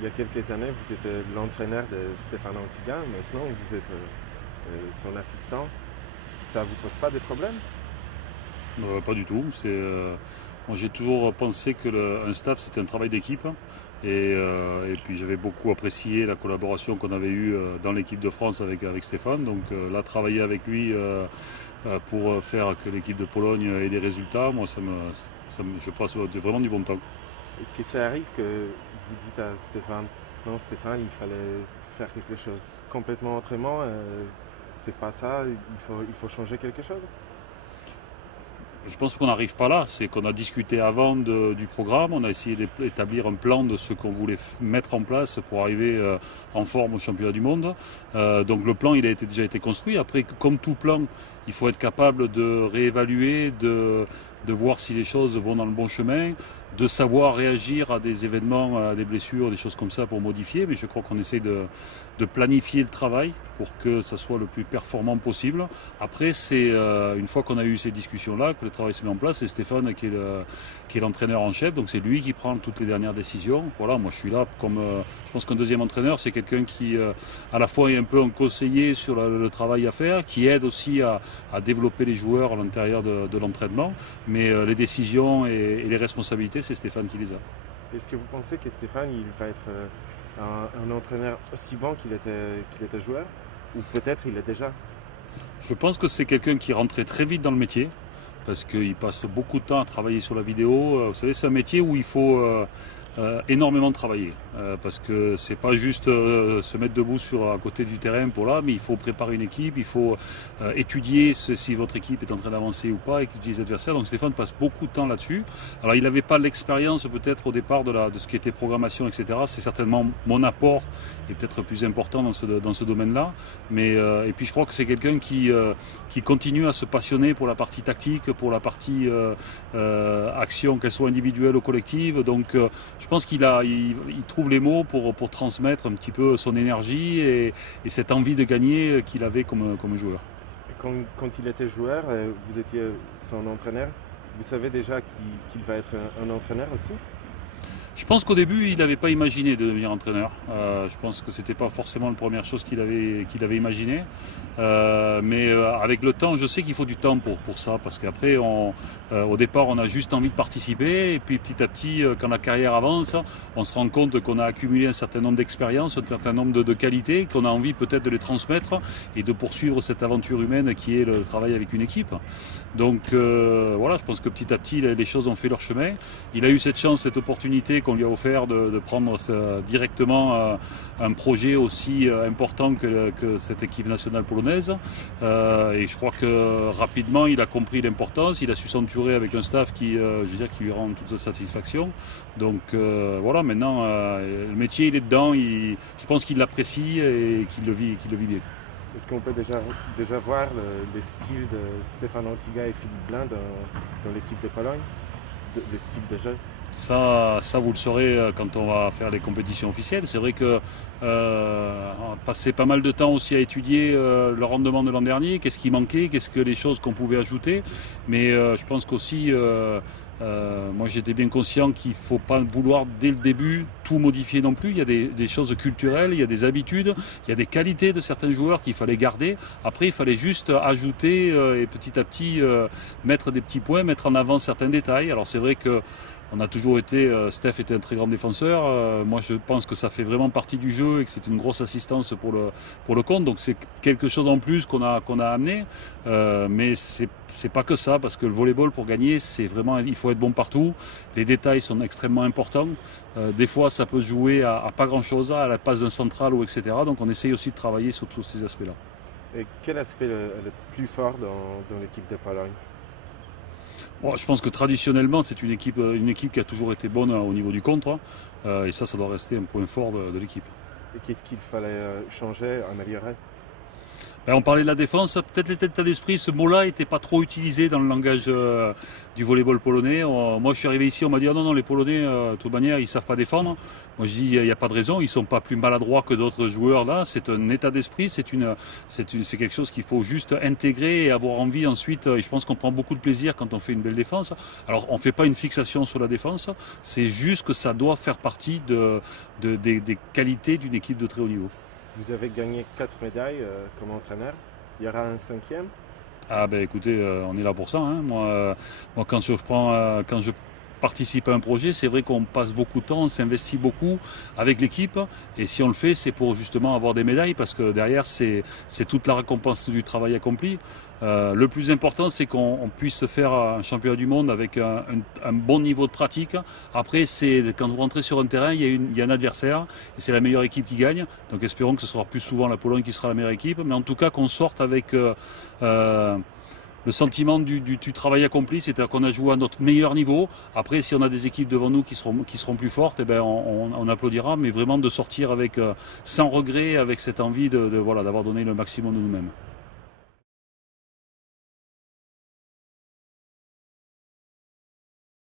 il y a quelques années, vous étiez l'entraîneur de Stéphane Antiga. Maintenant, vous êtes son assistant. Ça ne vous pose pas de problème? Pas du tout. Moi, j'ai toujours pensé que un staff, c'était un travail d'équipe. Et puis j'avais beaucoup apprécié la collaboration qu'on avait eue dans l'équipe de France avec Stéphane. Donc là, travailler avec lui pour faire que l'équipe de Pologne ait des résultats, moi, je passe vraiment du bon temps. Est-ce que ça arrive que vous dites à Stéphane, non Stéphane, il fallait faire quelque chose complètement autrement, c'est pas ça, il faut changer quelque chose? Je pense qu'on n'arrive pas là, c'est qu'on a discuté avant du programme, on a essayé d'établir un plan de ce qu'on voulait mettre en place pour arriver en forme au championnat du monde. Donc le plan, il a déjà été construit. Après, comme tout plan, il faut être capable de réévaluer, de voir si les choses vont dans le bon chemin, de savoir réagir à des événements, à des blessures, des choses comme ça pour modifier. Mais je crois qu'on essaie de planifier le travail pour que ça soit le plus performant possible. Après, c'est une fois qu'on a eu ces discussions-là que le travail se met en place. C'est Stéphane qui est l'entraîneur en chef, donc c'est lui qui prend toutes les dernières décisions. Voilà, moi je suis là comme je pense qu'un deuxième entraîneur, c'est quelqu'un qui à la fois est un peu un conseiller sur le travail à faire, qui aide aussi à développer les joueurs à l'intérieur de l'entraînement, mais les décisions et les responsabilités, c'est Stéphane qui les a. Est-ce que vous pensez que Stéphane, il va être un entraîneur aussi bon qu'il était joueur? Ou peut-être il est déjà? Je pense que c'est quelqu'un qui rentrait très vite dans le métier, parce qu'il passe beaucoup de temps à travailler sur la vidéo. Vous savez, c'est un métier où il faut énormément travailler, parce que c'est pas juste se mettre debout à côté du terrain pour là, mais il faut préparer une équipe, il faut étudier si votre équipe est en train d'avancer ou pas, étudier les adversaires. Donc Stéphane passe beaucoup de temps là-dessus. Alors il n'avait pas l'expérience peut-être au départ de ce qui était programmation, etc. C'est certainement mon apport est peut-être plus important dans ce domaine-là. Mais et puis je crois que c'est quelqu'un qui continue à se passionner pour la partie tactique, pour la partie action, qu'elle soit individuelle ou collective. Donc je pense qu'il trouve les mots pour transmettre un petit peu son énergie et cette envie de gagner qu'il avait comme joueur. Quand il était joueur, vous étiez son entraîneur, vous savez déjà qu'il va être un entraîneur aussi? Je pense qu'au début, il n'avait pas imaginé de devenir entraîneur. Je pense que ce n'était pas forcément la première chose qu'il avait imaginé. Mais avec le temps, je sais qu'il faut du temps pour ça. Parce qu'après, au départ, on a juste envie de participer. Et puis petit à petit, quand la carrière avance, on se rend compte qu'on a accumulé un certain nombre d'expériences, un certain nombre de qualités, qu'on a envie peut-être de les transmettre et de poursuivre cette aventure humaine qui est le travail avec une équipe. Donc voilà, je pense que petit à petit, les choses ont fait leur chemin. Il a eu cette chance, cette opportunité qu'on lui a offert de prendre directement un projet aussi important que cette équipe nationale polonaise. Et je crois que rapidement, il a compris l'importance. Il a su s'entourer avec un staff qui lui rend toute satisfaction. Donc voilà, maintenant, le métier, il est dedans. Je pense qu'il l'apprécie et qu'il le vit bien. Est-ce qu'on peut déjà voir le style de Stéphane Antiga et Philippe Blin dans l'équipe de Pologne? Le style de jeu? Ça, vous le saurez quand on va faire les compétitions officielles. C'est vrai que on a passé pas mal de temps aussi à étudier le rendement de l'an dernier, qu'est-ce qui manquait, qu'est-ce que les choses qu'on pouvait ajouter. Mais je pense qu'aussi, moi j'étais bien conscient qu'il ne faut pas vouloir dès le début tout modifier non plus. Il y a des choses culturelles, il y a des habitudes, il y a des qualités de certains joueurs qu'il fallait garder. Après, il fallait juste ajouter et petit à petit mettre des petits points, mettre en avant certains détails. Alors c'est vrai que on a toujours Steph était un très grand défenseur. Moi, je pense que ça fait vraiment partie du jeu et que c'est une grosse assistance pour le compte. Donc, c'est quelque chose en plus qu'on a amené. Mais c'est pas que ça, parce que le volleyball, pour gagner, il faut être bon partout. Les détails sont extrêmement importants. Des fois, ça peut jouer à pas grand-chose, à la passe d'un central ou etc. Donc, on essaye aussi de travailler sur tous ces aspects-là. Et quel aspect le plus fort dans l'équipe de Pologne? Bon, je pense que traditionnellement, c'est une équipe qui a toujours été bonne au niveau du contre. Et ça doit rester un point fort de l'équipe. Et qu'est-ce qu'il fallait changer, améliorer? Ben, on parlait de la défense, peut-être l'état d'esprit, ce mot-là n'était pas trop utilisé dans le langage du volleyball polonais. Moi je suis arrivé ici, on m'a dit non, les Polonais, de toute manière, ils ne savent pas défendre. Moi je dis, il n'y a pas de raison, ils ne sont pas plus maladroits que d'autres joueurs là. C'est un état d'esprit, c'est quelque chose qu'il faut juste intégrer et avoir envie ensuite. Et je pense qu'on prend beaucoup de plaisir quand on fait une belle défense. Alors on ne fait pas une fixation sur la défense, c'est juste que ça doit faire partie des qualités d'une équipe de très haut niveau. Vous avez gagné 4 médailles comme entraîneur. Il y aura un 5e? Ah ben écoutez, on est là pour ça. Hein. Moi, quand je participe à un projet, c'est vrai qu'on passe beaucoup de temps, on s'investit beaucoup avec l'équipe. Et si on le fait, c'est pour justement avoir des médailles, parce que derrière, c'est toute la récompense du travail accompli. Le plus important, c'est qu'on puisse faire un championnat du monde avec un bon niveau de pratique. Après, quand vous rentrez sur un terrain, il y a un adversaire et c'est la meilleure équipe qui gagne. Donc espérons que ce sera plus souvent la Pologne qui sera la meilleure équipe. Mais en tout cas, qu'on sorte avec le sentiment du travail accompli, c'est-à-dire qu'on a joué à notre meilleur niveau. Après, si on a des équipes devant nous qui seront plus fortes, eh ben on applaudira, mais vraiment de sortir avec sans regret, avec cette envie d'avoir donné le maximum de nous-mêmes.